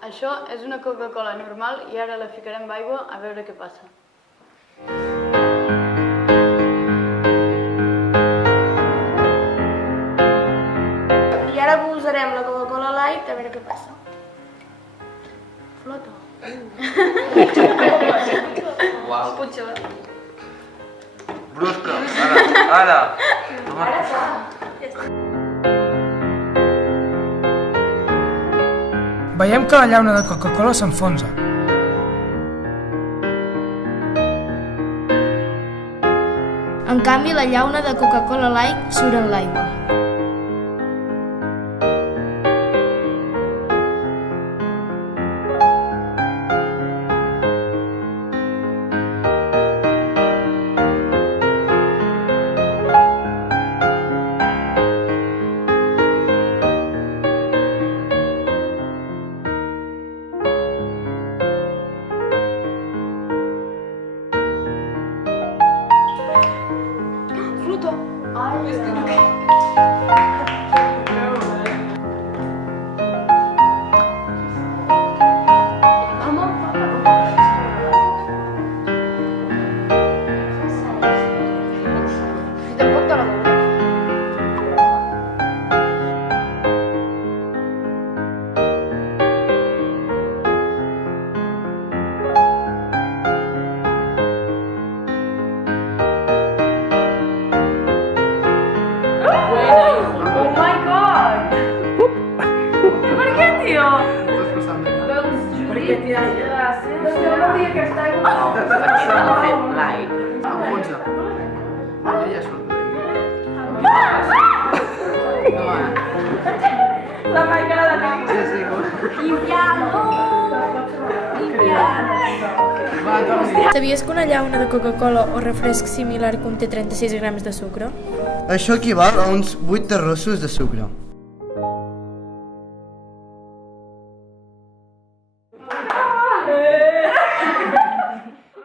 Això és una Coca-Cola normal i ara la ficarem aigua a veure què passa. I ara posarem la Coca-Cola Light a veure què passa. Flota. Uau. Potser. Brusca. Ara. Veiem que la llauna de Coca-Cola s'enfonsa. En canvi, la llauna de Coca-Cola Light surt en l'aigua. Fruta. I tampoc te la veuràs. Oh my god! Per què, tio? Doncs, Judit, gràcies. Doncs jo no hauria aquesta aigua. Això l'ha fet light. Enfonsa. Ja surt. La Maica de la nit. Sí, Limpiado. va, torni. Sabies que una llauna de Coca-Cola o refresc similar conté 36 grams de sucre? Això equival a uns 8 terrossos de sucre.